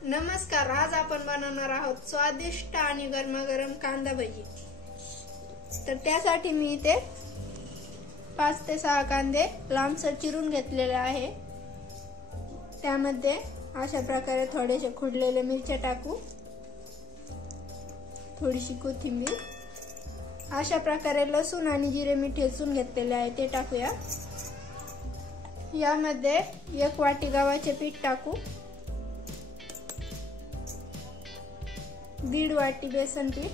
नमस्कार, आज आपण बनवणार आहोत स्वादिष्ट आणि गरमागरम कांदा भजी। तर त्यासाठी मी इथे 5 ते 6 कांदे लांबसर चिरून घेतलेले आहे। त्यामध्ये अशा प्रकारे थोडेसे खुडलेले मिरच्या टाकू, थोडीशी कोथिंबीर, अशा प्रकारे लसूण आणि जिरे मी ठेचून घेतलेले आहे ते टाकूया। यामध्ये 1 वाटी गव्हाचे पीठ टाकू, 1.5 वाटी बेसन पीठ,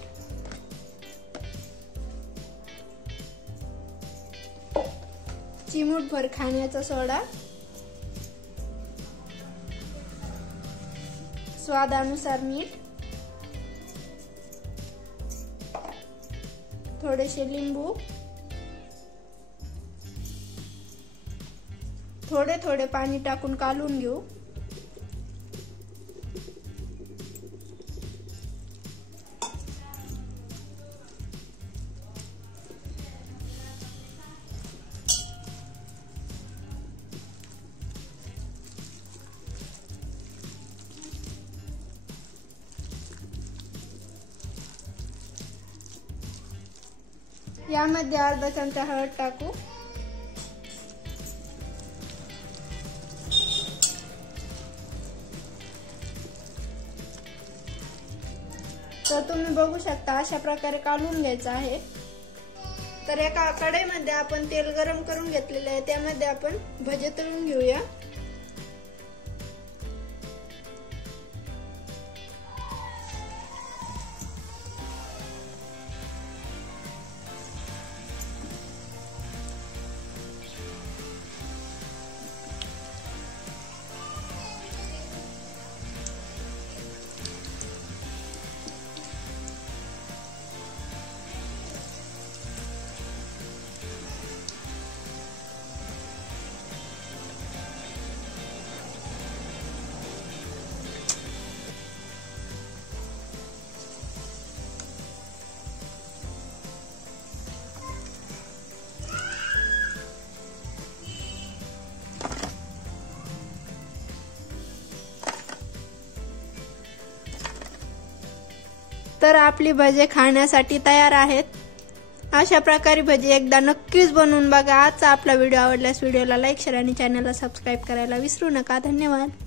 चिमूटभर खाण्याचा सोडा, स्वादानुसार मीठ, थोडेसे लिंबू, थोडे थोडे पाणी टाकून कालून घेऊ। यामध्ये अर्धा चमचा हळद टाकू, तर तुम्ही बघू शकता अशा प्रकारे काढून घ्यायचं आहे। तर एका कढईमध्ये आपण तेल गरम करून घेतलेले आहे, त्यामध्ये आपण भजे तळून घेऊया। तर आपली भजे खाण्यासाठी तयार आहेत। अशा प्रकारे भजी एकदा नक्कीच बनवून बघा। आजचा आपला व्हिडिओ आवडल्यास व्हिडिओला लाईक, शेअर आणि चॅनलला सबस्क्राइब करायला विसरू नका। धन्यवाद।